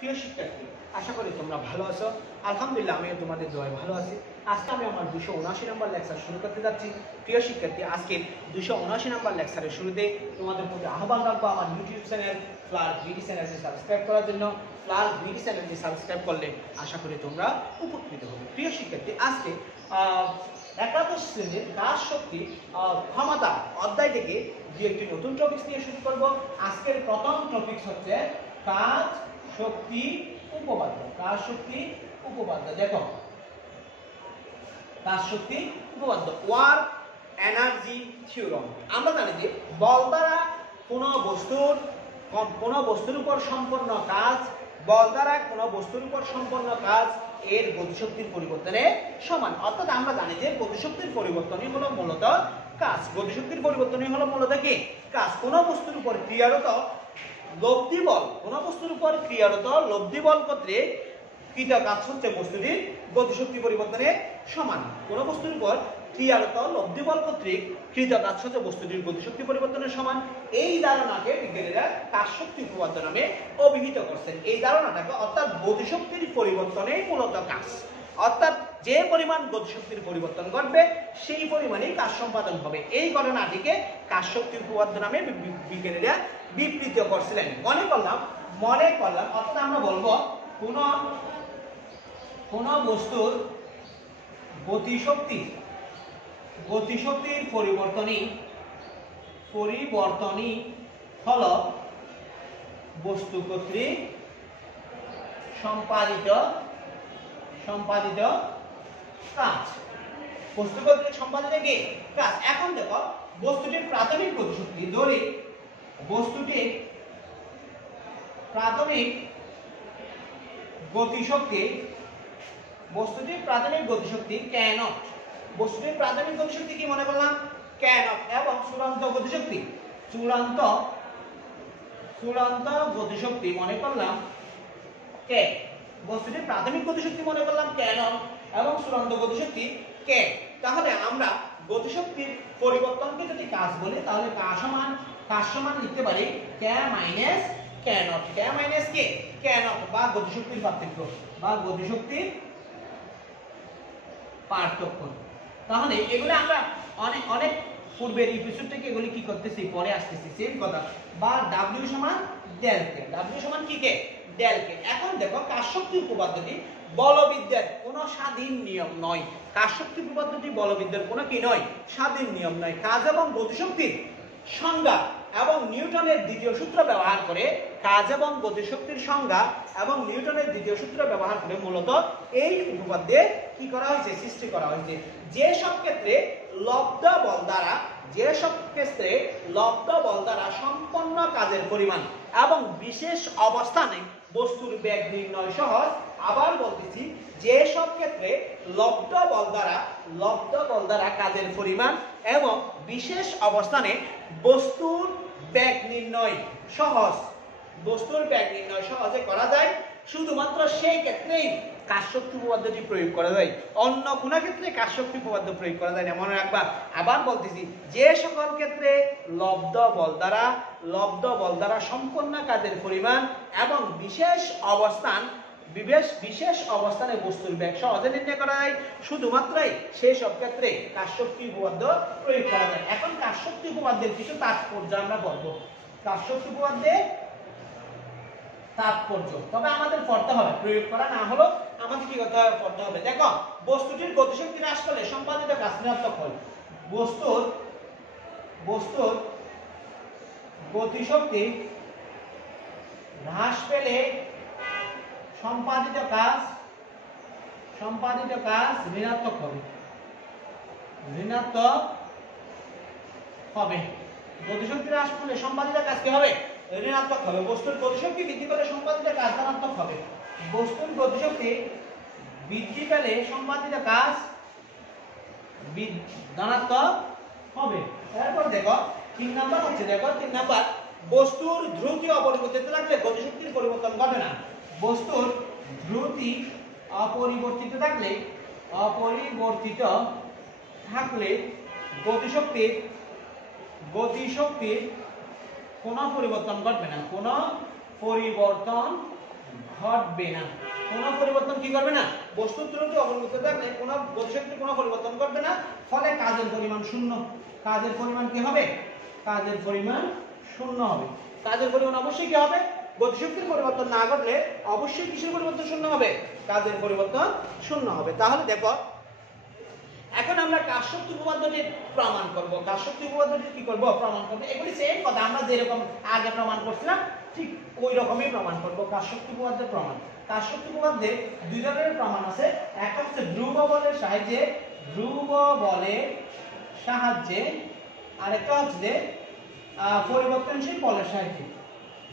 প্রিয় শিক্ষার্থী, আশা করি তোমরা ভালো আছো। আলহামদুলিল্লাহ আমিও তোমাদের দোয়ায় ভালো আছি। আজকে আমি আমার 279 নম্বর লেকচার শুরু করতে যাচ্ছি। প্রিয় শিক্ষার্থী, আজকে 279 নম্বর লেকচারের শুরুতে তোমাদের প্রতি আহ্বান রাখবো আমার ইউটিউব চ্যানেল ফ্লার বিডি চ্যানেলটি সাবস্ক্রাইব করার জন্য। ফ্লার বিডি চ্যানেলটি সাবস্ক্রাইব করলে আশা করি তোমরা উপকৃত হবে। প্রিয় শিক্ষার্থী, আজকে একাদশ শ্রেণীর কাজ শক্তি ক্ষমতা অধ্যায় থেকে যে একটি নতুন টপিক নিয়ে শুরু করব। আজকের প্রথম টপিক হচ্ছে কাজ শক্তি উপপাদ্য। কাজ শক্তি উপপাদ্য। দেখো, কাজ শক্তি উপপাদ্য, ওয়ার্ক এনার্জি থিওরাম। আমরা জানি যে বল দ্বারা কোনো বস্তুর উপর সম্পন্ন কাজ, বল দ্বারা কোনো বস্তুর উপর সম্পন্ন কাজ এর গতিশক্তির পরিবর্তনে সমান। অর্থাৎ আমরা জানি যে গতিশক্তির পরিবর্তনই হলো মূলত কাজ। গতিশক্তির পরিবর্তনই হলো মূলত কি কাজ। কোনো বস্তুর উপর ক্রিয়ারত লব্ধি বল, কোনো বস্তুর উপর ক্রিয়ারত লব্ধি বল কর্তৃক কৃত কাজ হচ্ছে বস্তুটির গতিশক্তি পরিবর্তনে সমান। কোনো বস্তুর উপর ক্রিয়ারত লব্ধি বল কর্তৃক কৃত কাজ হচ্ছে বস্তুটির গতিশক্তি পরিবর্তনের সমান। এই ধারণাকে বিজ্ঞানীরা কাজ শক্তি উপপাদ্য নামে অভিহিত করছেন। এই ধারণাটাকে অর্থাৎ গতিশক্তির পরিবর্তনেই মূলত কাজ, অর্থাৎ যে পরিমাণ গতিশক্তির পরিবর্তন ঘটবে সেই পরিমাণেই কাজ সম্পাদন হবে। এই ঘটনাটিকে কাজ শক্তি উপপাদ্য নামে বিজ্ঞানীরা বিবৃত করছিলেন। মনে করলাম অর্থাৎ আমরা বলবো কোন বস্তুর গতিশক্তির পরিবর্তনই হল বস্তু কর্তৃক সম্পাদিত কাজ। বস্তু কর্তৃক সম্পাদিত কি কাজ। এখন দেখো, বস্তুটির প্রাথমিক গতিশক্তি, ধরি বস্তুটির প্রাথমিক গতিশক্তি ক্যানট। বস্তুটির প্রাথমিক গতিশক্তি কি মনে করলাম ক্যানট, এবং চূড়ান্ত গতিশক্তি মনে করলাম কে। বস্তুটির প্রাথমিক গতিশক্তি মনে করলাম ক্যানট এবং চূড়ান্ত গতিশক্তি কে। তাহলে আমরা গতিশক্তির পরিবর্তনকে যদি কাজ বলি তাহলে কাজ সমান লিখতে পারি কে মাইনাস ক্যানট। কে মাইনাস কে ক্যানট, বা গতিশক্তির পার্থক্য। তাহলে এগুলো আমরা অনেক পূর্বের এপিসোড থেকে এগুলি কি করতেছি পরে আসতেছি, সেম কথা। বা W সমান ডেল কে। W সমান কি কে ডেল কে। এখন দেখো, কাজ শক্তি উপপাদ্যটি বলবিদ্যার কোনো স্বাধীন নিয়ম নয়। কাজ শক্তি উপপাদ্যটি বলবিদ্যার কোনো কি নয়, স্বাধীন নিয়ম নয়। কাজ এবং গতিশক্তির সংজ্ঞা এবং নিউটনের দ্বিতীয় সূত্র ব্যবহার করে, কাজ এবং গতিশক্তির সংজ্ঞা এবং নিউটনের দ্বিতীয় সূত্র ব্যবহার করে মূলত এই উপপাদ্যে কি করা হয়েছে, সৃষ্টি করা হয়েছে। যে সব ক্ষেত্রে লব্ধ বল দ্বারা সম্পন্ন কাজের পরিমাণ এবং বিশেষ অবস্থানে বস্তুর বেগ নির্ণয় সহজ। আবার বলতেছি, যে সব ক্ষেত্রে লব্ধ বল দ্বারা কাজের পরিমাণ এবং বিশেষ অবস্থানে বস্তুর বেগ নির্ণয় সহজে করা যায়, শুধুমাত্র সেই ক্ষেত্রেই কাজ শক্তি উপপাদ্যটি প্রয়োগ করা যায়। অন্য কোন ক্ষেত্রে কাজ শক্তি উপপাদ্য প্রয়োগ করা যায় না, মনে রাখবা। আবার বলতেছি, যে সকল ক্ষেত্রে লব্ধ বল দ্বারা সম্পন্ন কাজের পরিমাণ এবং বিশেষ অবস্থানে বস্তুর বেগ সহজে নির্ণয় করা যায়, শুধুমাত্রই সেই সব ক্ষেত্রে কাজ শক্তি উপপাদ্য প্রয়োগ করা যায়। এখন কাজ শক্তি উপপাদ্যের কিছু তাৎপর্য আমরা বলবো। কাজ শক্তি উপপাদ্যের তাৎপর্য তবে আমাদের পড়তে হবে, প্রয়োগ করা না হলো আমাদের কি করতে হবে, পড়তে হবে। দেখো, বস্তুটির গতিশক্তি হ্রাস করলে সম্পাদিত কাজ ঋণাত্মক হয়। বস্তুর গতিশক্তি হ্রাস পেলে সম্পাদিত কাজ ঋণাত্মক হবে। গতিশক্তি হ্রাস পেলে সম্পাদিত কাজ কি হবে, ঋণাত্মক হবে। বস্তুর গতিশক্তি বৃদ্ধি পেলে সম্পাদিত কাজ ধনাত্মক হবে। বস্তুর গতিশক্তি বৃদ্ধি পেলে সম্পাদিত কাজ ধনাত্মক হবে। এরপর দেখো 3 নাম্বার হচ্ছে, বস্তুর দ্রুতি অপরিবর্তিত থাকলে গতিশক্তির পরিবর্তন ঘটে না। বস্তুর দ্রুতি অপরিবর্তিত থাকলে গতিশক্তির কোনো পরিবর্তন ঘটবে না, ঘটবে না, কোনো পরিবর্তন কি করবে না, বস্তুর ত্বরণটি অবলম্বিত থাকলে কোনো গতিশক্তির কোনো পরিবর্তন করবে না, ফলে কাজের পরিমাণ শূন্য। কাজের পরিমাণ কি হবে, কাজের পরিমাণ শূন্য হবে। কাজের পরিমাণ অবশ্যই কি হবে, গতিশক্তির পরিবর্তন না ঘটলে অবশ্যই কিসের পরিবর্তন শূন্য হবে, কাজের পরিবর্তন শূন্য হবে। তাহলে দেখো এখন আমরা কাজশক্তি উপপাদ্যটি প্রমাণ করব। কাজশক্তি উপপাদ্যটি কি করব, প্রমাণ করব। এগুলি সেম কথা, আমরা যেরকম আগে প্রমাণ করছিলাম ঠিক ওই রকমই প্রমাণ করব। কাজশক্তি উপপাদ্যের প্রমাণ, কাজশক্তি উপপাদ্যে দুই ধরনের প্রমাণ আছে। একটা হচ্ছে ধ্রুব বলের সাহায্যে, ধ্রুব বলের সাহায্যে, আর একটা হচ্ছে পরিবর্তনশীল বলের সাহায্যে,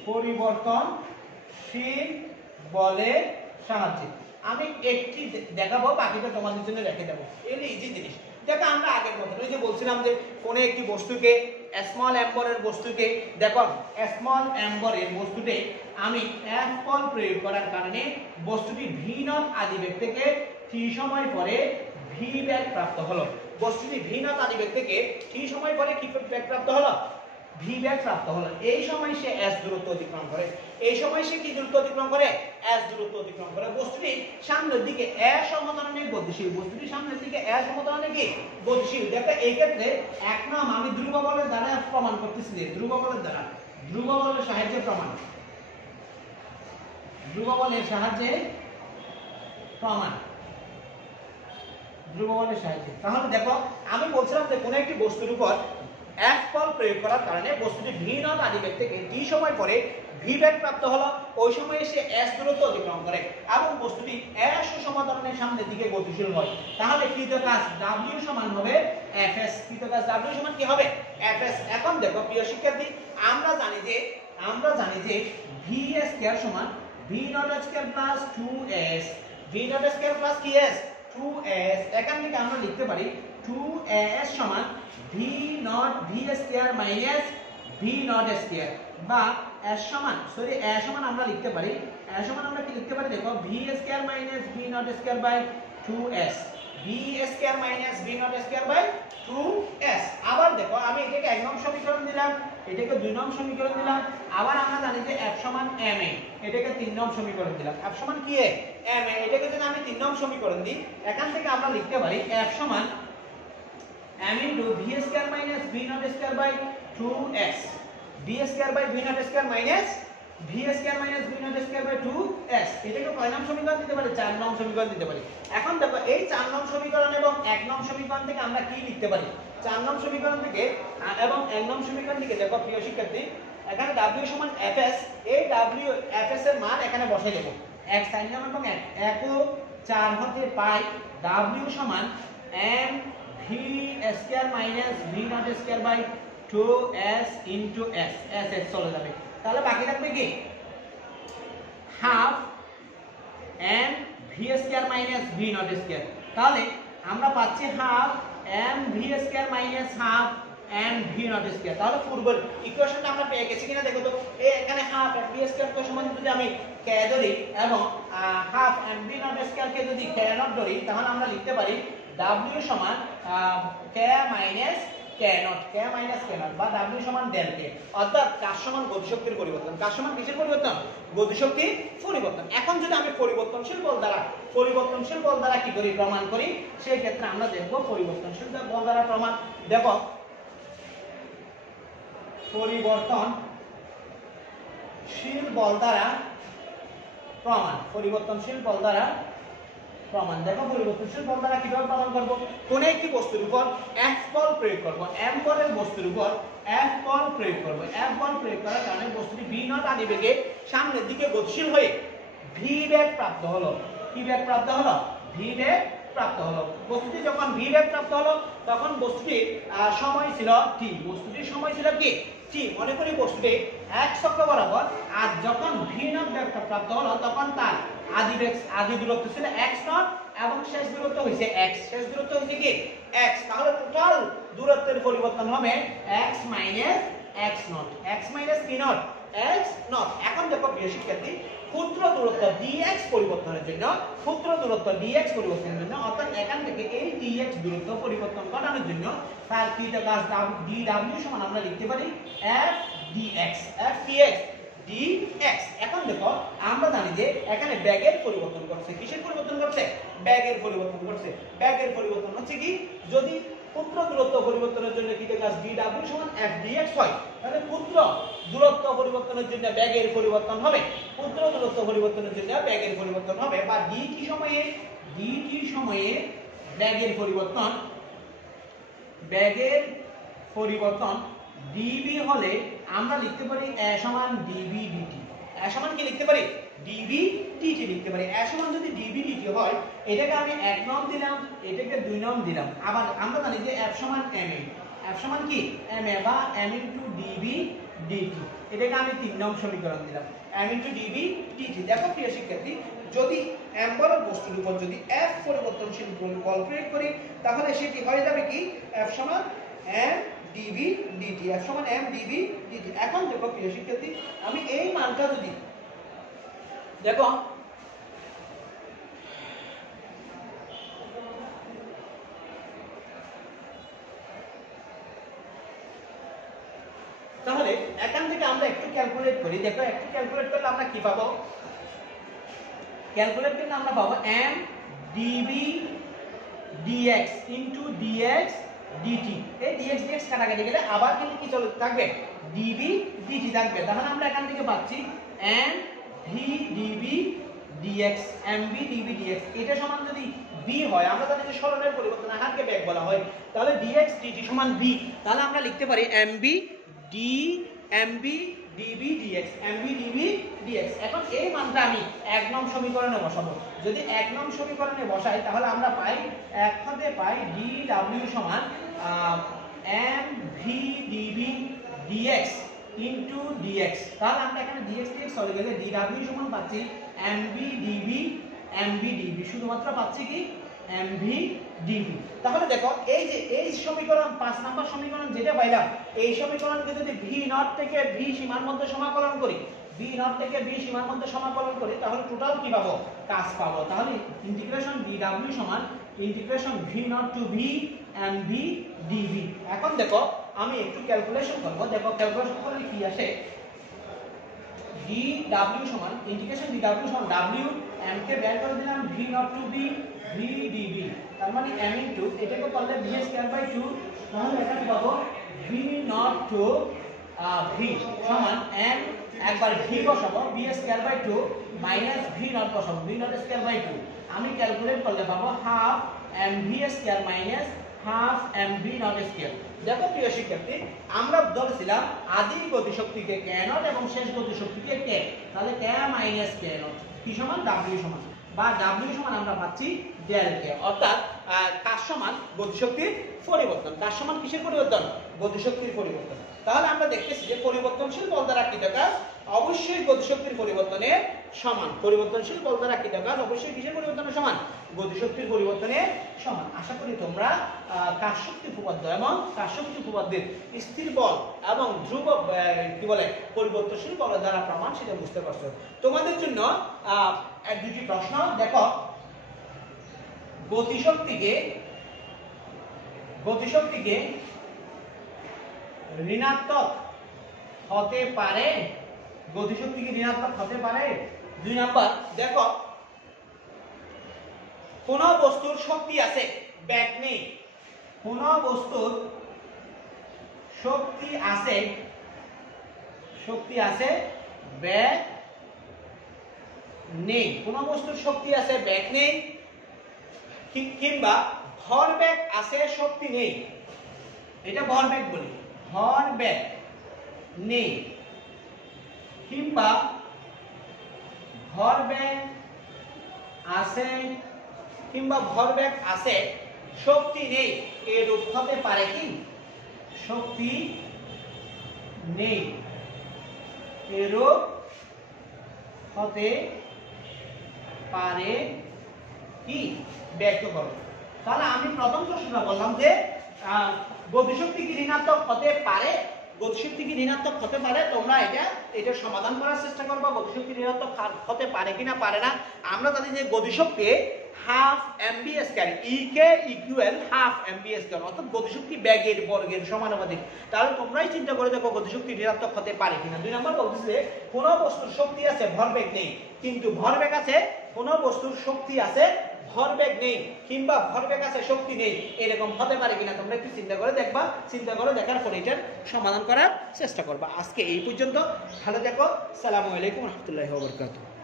পরিবর্তনশীল বলের সাহায্যে। আমি একটি দেখাবো, বাকিটা তোমাদের জন্য রেখে দেবো, এর ইজি জিনিস। দেখো আমরা আগের মতো ওই যে বলছিলাম যে কোনো একটি বস্তুকে স্মল এম্বরের বস্তুকে, দেখো স্মল এম্বরের বস্তুতে আমি এফ বল প্রয়োগ করার কারণে বস্তুটি ভি নট আদিবেগ থেকে টি সময় পরে ভি বেগ প্রাপ্ত হলো। বস্তুটি ভি নট আদিবেগ থেকে টি সময় পরে কি বেগ প্রাপ্ত হলো, ভি বেগ প্রাপ্ত হলো। এই সময় সে এস দূরত্ব অতিক্রম করে, এই সময় সে কি দূরত্ব অতিক্রম করে, এস দূরত্ব অতিক্রম করে। বস্তুটি সামনের দিকে এ সমতলে গতিশীল, বস্তুটি সামনের দিকে এ সমতলে কি গতিশীল। দেখো এই ক্ষেত্রে এক নাম আমি ধ্রুব বলের দ্বারা প্রমাণ করতেছি, ধ্রুব বলের দ্বারা, ধ্রুব বলের সাহায্যে প্রমাণ, ধ্রুব বলের সাহায্যে প্রমাণ, ধ্রুব বলের সাহায্যে। তাহলে দেখো আমি বলছিলাম যে কোনো একটি বস্তুর উপর এফ বল প্রয়োগ করার কারণে বস্তুটি ভি নট আদিবেগ থেকে টি সময় পরে ভি বেগ প্রাপ্ত হলো। ওই সময় সে এস দূরত্ব অতিক্রম করে এবং বস্তুটি এস সমতলের সামনের দিকে গতিশীল হয়। তাহলে কৃত কাজ W সমান হবে Fs। কৃত কাজ W সমান কি হবে, Fs। এখন দেখো প্রিয় শিক্ষার্থী, আমরা জানি যে ভি স্কয়ার সমান V not square plus 2s, V not square plus কি s 2s। এখান থেকে আমরা লিখতে পারি 2s সমান V naught V square minus V not square, বা s সমান s সমান আমরা লিখতে পারি, s সমান আমরা কি লিখতে পারি, দেখো V square minus V not square by 2s, V square minus V not square by 2s। আবার দেখো আমি এটাকে 1 নং সমীকরণ দিলাম, এটাকে 2 নং সমীকরণ দিলাম। আবার আমরা জানি যে f সমান ma, এটাকে 3 নং সমীকরণ দিলাম। f সমান কি ma, এটাকে যদি আমি 3 নং সমীকরণ দিই, এখান থেকে আমরা লিখতে পারি f সমান m into v square minus v naught square by 2s, v square by v naught square minus v square minus v naught square by 2s। এটাকে কয় নং সমীকরণ দিতে পারি, 4 নং সমীকরণ দিতে পারি। এখন দেখো এই 4 নং সমীকরণ এবং 1 নং সমীকরণ থেকে আমরা কি লিখতে পারি, 4 নং সমীকরণ থেকে এবং 1 নং সমীকরণ থেকে দেখো প্রিয় শিক্ষার্থী, এখানে w সমান fs, এই w fs এর মান এখানে বসাই দেব, x sin এবং 1 ও 4 হতে পাই w সমান m v square minus v naught square by 2s into s, s চলে যাবে। তাহলে বাকি থাকবে কি half m v square minus v naught square। তাহলে আমরা পাচ্ছি half m v square minus half m v naught square। তাহলে পূর্বের ইকুয়েশনটা আমরা পেয়ে গেছি কিনা দেখো তো, এখানে হাফ m v square কে সমান যদি আমি k ধরি এবং half m v naught square কে যদি k naught ধরি, তাহলে আমরা লিখতে পারি w সমান k minus k naught, k minus k naught, বা w সমান del k। অর্থাৎ কাজ সমান গতিশক্তির পরিবর্তন, কাজ সমান কিসের পরিবর্তন, গতিশক্তির পরিবর্তন। এখন যদি আমি পরিবর্তনশীল বল দ্বারা কি করি, প্রমাণ করি, সেই ক্ষেত্রে আমরা দেখব পরিবর্তনশীল বল দ্বারা প্রমাণ। দেখো পরিবর্তনশীল বল দ্বারা প্রমাণ, পরিবর্তনশীল বল দ্বারা প্রমাণ। দেখো পরিবর্তনশীল বল দ্বারা কিভাবে প্রমাণ করব, কোন একটি বস্তুর উপর F বল প্রয়োগ করব, m বলের বস্তুর উপর F বল প্রয়োগ করব। F বল প্রয়োগ করার কারণে বস্তুটি v নট আদিবেগে সামনের দিকে গতিশীল হয়ে v বেগ প্রাপ্ত হলো। কি বেগ প্রাপ্ত হলো, v বেগ প্রাপ্ত হলো। বস্তুটি যখন v বেগ প্রাপ্ত হলো তখন বস্তুটির সময় ছিল t, বস্তুটির সময় ছিল কি t। মনে করি বস্তুটি x অক্ষ বরাবর, আর যখন v নট বেগ প্রাপ্ত হলো তখন তার আদি দূরত্ব ছিল x নট এবং শেষ দূরত্ব হইছে x, শেষ দূরত্ব হইছে কি x। তাহলে টোটাল দূরত্বের পরিবর্তন হবে x minus x not, x minus p not x not. এখন দেখো প্রিয় শিক্ষার্থী, ক্ষুদ্র দূরত্ব dx পরিবর্তনের জন্য, ক্ষুদ্র দূরত্ব dx পরিবর্তনের জন্য, অর্থাৎ এখান থেকে এই dx দূরত্ব পরিবর্তন করানোর জন্য তার কৃত কাজ dw সমান আমরা লিখতে পারি f dx, f dx dx। এখন দেখো আমরা জানি যে এখানে ব্যাগের পরিবর্তন করছে, কিসের পরিবর্তন করছে? ব্যাগের পরিবর্তন করছে। ব্যাগের পরিবর্তন হচ্ছে কি, যদি পুত্র দূরত্ব পরিবর্তনের জন্য কি কাজ dw সমান f dx হয়, তাহলে পুত্র দূরত্ব পরিবর্তনের জন্য ব্যাগের পরিবর্তন হবে, পুত্র দূরত্ব পরিবর্তনের জন্য ব্যাগের পরিবর্তন হবে, বা dt সময়ে ব্যাগের পরিবর্তন dv হলে আমরা লিখতে পারি a সমান dv dt। a সমান কি লিখতে পারি? dv dt লিখতে পারি। a সমান যদি dv dt হয়, এটাকে আমি 1 নং দিলাম, এটাকে 2 নং দিলাম। আবার আমরা জানি যে f সমান ma, f সমান কি ma বা m dv dt, এটাকে আমি 3 নং সমীকরণ দিলাম, m dv dt। দেখো প্রিয় শিক্ষার্থী, যদি m বড় বস্তুর উপর যদি f পরিবর্তনশীল বল প্রয়োগ করি, তাহলে সেটি হয়ে যাবে কি f সমান m dv dt, f সমান m dv dt। এখন দেখো প্রিয় শিক্ষার্থী, আমি এই মানটা যদি দেখো তাহলে এখান থেকে আমরা একটু ক্যালকুলেট করি। দেখো একটু ক্যালকুলেট করলে আমরা কি পাবো? ক্যালকুলেট করলে আমরা পাবো m dv dx into dx dt। এই dx dx কাটাকাটি গেলে আবার কিন্তু কি চলে থাকবে? dv dt থাকবে। তাহলে আমরা এখান থেকে পাচ্ছি m v dv dx, mv dv dx। এটা সমান যদি v হয়, আমরা জানি যে সরণের পরিবর্তন হারকে বেগ বলা হয়, তাহলে dx dt সমান v। তাহলে আমরা লিখতে পারি mv dv dx, mv dv dx। এখন এই মানটা আমি 1 নং সমীকরণে বসাবো। যদি 1 নং সমীকরণে বসাই, তাহলে আমরা পাই এক হাতে পাই dw সমান mv dv dx into dx। তাহলে আমরা এখানে dx dx চলে গেলে dw সমান পাচ্ছি mv dv, শুধুমাত্র পাচ্ছি কি mv dv। তাহলে দেখো এই যে এই সমীকরণ 5 নাম্বার সমীকরণ যেটা পাইলাম, এই সমীকরণকে যদি v নট থেকে v সীমার মধ্যে সমাকলন করি, v নট থেকে v সীমার মধ্যে সমাকলন করি, তাহলে টোটাল কি পাবো? কাজ পাবো। তাহলে ইন্টিগ্রেশন dw সমান integration v not to v mv dv। এখন দেখো আমি একটু ক্যালকুলেশন করব। দেখো ক্যালকুলেশন করলে কি আসে? dw সমান ইন্টিগ্রেশন dw সমান w m কে বের করে দিলাম v not to v v dv, তার মানে m ইনটু এটাকে করলে v স্কয়ার বাই 2, তাহলে এখানে পাবো v নট টু v সমান m, একবার v বসাবো v square by 2 minus v nought বসাবো v নট স্কয়ার বাই 2। আমি ক্যালকুলেট করলে পাবো half mv square minus half mv nought square. দেখো প্রিয় শিক্ষার্থী, আমরা ধরেছিলাম আদি গতিশক্তিকে k নট এবং শেষ গতিশক্তিকে k, তাহলে k মাইনাস k নট কি সমান w সমান, বা w সমান আমরা পাচ্ছি ডেল k, অর্থাৎ কাজ সমান গতিশক্তির পরিবর্তন। কাজ সমান কিসের পরিবর্তন? গতিশক্তির পরিবর্তন। তাহলে আমরা দেখতেছি যে পরিবর্তনশীল বল দ্বারা কৃত কাজ অবশ্যই গতিশক্তির পরিবর্তনের সমান। পরিবর্তনশীল বল দ্বারা কৃত কাজ অবশ্যই কিসের পরিবর্তনের সমান? গতিশক্তির পরিবর্তনের সমান। আশা করি তোমরা কাজশক্তি উপপাদ্য এবং কাজশক্তি উপপাদ্যের স্থির বল এবং ধ্রুব কি বলে পরিবর্তনশীল বল দ্বারা প্রমাণ সেটা বুঝতে পারছো। তোমাদের জন্য এক দুটি প্রশ্ন। দেখো গতিশক্তিকে ঋণাত্মক হতে পারে, গতিশক্তি কি ঋণাত্মক হতে পারে? 2 নাম্বার, দেখো কোন বস্তুর শক্তি আছে ব্যাগ নেই, কোন বস্তুর শক্তি আছে ব্যাগ নেই, কোন বস্তুর শক্তি আছে ব্যাগ নেই, কিংবা ভরবেগ আছে শক্তি নেই, এটা ভরবেগ বলি, ভরবেগ নেই কিংবা ভরবেগ আছে শক্তি নেই, এরূপ হতে পারে কি? শক্তি নেই এরূপ হতে পারে কি? ব্যক্ত করো। তাহলে আমি প্রথম প্রশ্নটা বললাম যে গতিশক্তি কি ঋণাত্মক হতে পারে গতিশক্তি কি ঋণাত্মক হতে পারে? তোমরা এটা সমাধান করার চেষ্টা করবা। গতিশক্তি ঋণাত্মক হতে পারে কিনা পারে না। আমরা জানি যে গতিশক্তি half mv square, E K equal half mv square, অর্থাৎ গতিশক্তি বেগের বর্গের সমানুপাতিক। তাহলে তোমরাই চিন্তা করে দেখো গতিশক্তি ঋণাত্মক হতে পারে কিনা। 2 নম্বর বলতেছে কোন বস্তুর শক্তি আছে ভরবেগ নেই, কিন্তু ভরবেগ আছে। কোন বস্তুর শক্তি আছে ভরবেগ নেই, কিংবা ভরবেগ আছে শক্তি নেই, এরকম হতে পারে কিনা তোমরা একটু চিন্তা করে দেখবা। চিন্তা করে দেখার পরে এটার সমাধান করার চেষ্টা করবা। আজকে এই পর্যন্ত, ভালো থেকো। আসসালামু আলাইকুম ওয়া রাহমাতুল্লাহি ওয়া বারাকাতুহু।